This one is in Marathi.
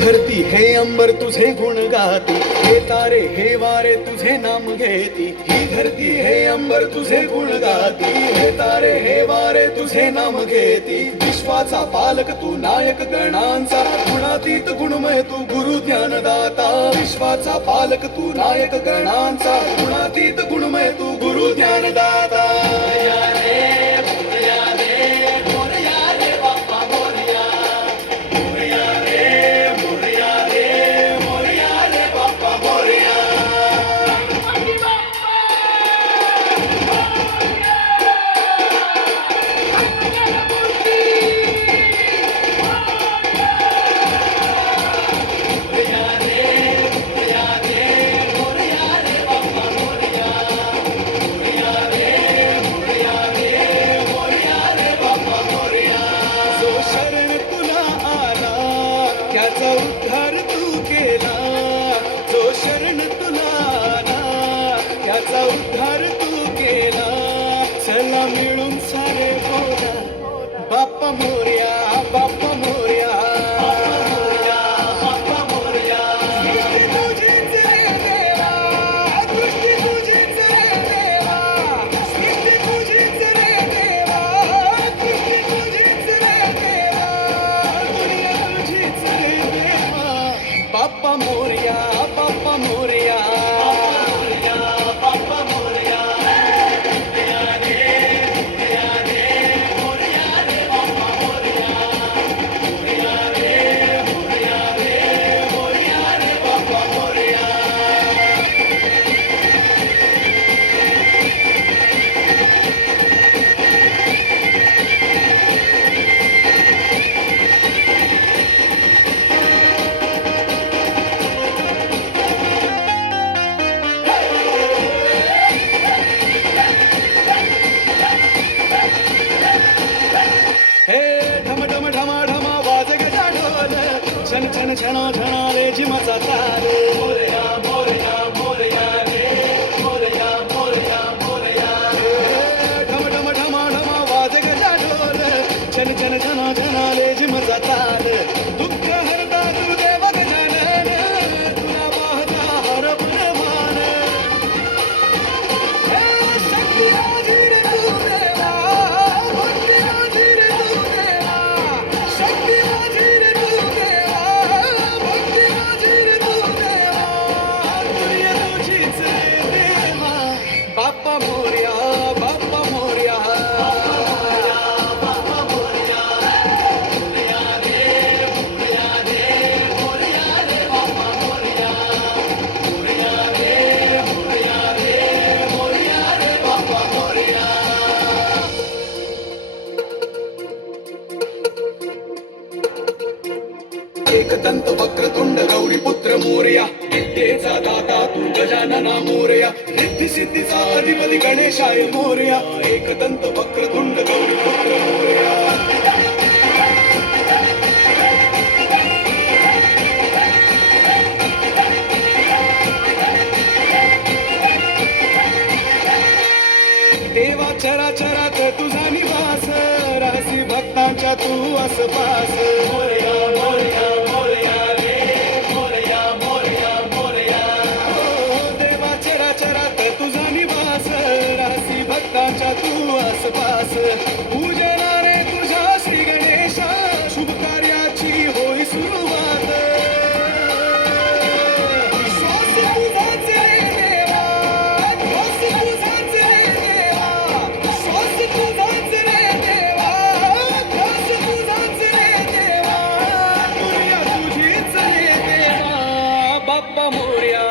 धरती हे अंबर तुझे गुण गाती, हे तारे हे वारे तुझे नाम घेती. ही धरती हे अंबर तुझे गुण गाती, हे तारे हे वारे तुझे नाम घेती. विश्वाचा पालक तू नायक गणांचा, गुणातीत गुणमय तू गुरु ज्ञानदाता. विश्वाचा पालक तू नायक गणांचा, गुणातीत गुणमय तू गुरु ज्ञानदाता. उद्धार तू केला, जो शरण तुला आला, त्याचा उद्धार तू केला. चला मिळून सारे बोला, बाप्पा मोरया, बाप्पा मोरया. बाप्पा मोरया, बाप्पा मोरया. बाप्पा मोरया. छन छन छना छनाले झिमाचा ताल. मोरया मोरया मोरया रे, मोरया मोरया मोरया. ढम ढम ढमा ढमा वाज गजा ढोल, छन छन छना छनाले झिमाचा ताल. दुःख हरता तू देव गजानन, तुला पाहता हरपण मान. शक्ती आजीर तू देवा, भक्ती आजीर तू देवा. शक्ती आजीर तू देवा, भक्ती आजीर तू देवा. दुनिया तुझीच रे देवा. बाप्पा मोरया, बाप्पा मोरया. बाप्पा मोरया. मोरया रे, मोरया रे, मोरया रे, बाप्पा मोरया. मोरया रे, मोरया रे, मोरया रे, बाप्पा मोरया. एकदंत वक्रतुंड गौरी पुत्र मोरया, विद्येचा दाता तू गजानना मोरया. रिद्धी सिद्धीचा अधिपती गणेशाय मोरया. एकदंत वक्रतुंड गौरी पुत्र मोरया. देवा चराचरात तुझा निवास, राहसी भक्तांच्या तू आसपास. मोरया मोरया मोरया रे, मोरया मोरया मोरया. देवा चराचरात तुझा निवास, राहसी भक्तांच्या तू आसपास. पूजना रे तुझ्या श्री गणेशा, शुभ कार्याची होई सुरुवात. श्वास तुझाच रे देवा, श्वास तुझाच रे देवा. श्वास तुझाच रे देवा, श्वास तुझाच रे देवा. दुनिया तुझीच रे देवा. बाप्पा मोरया,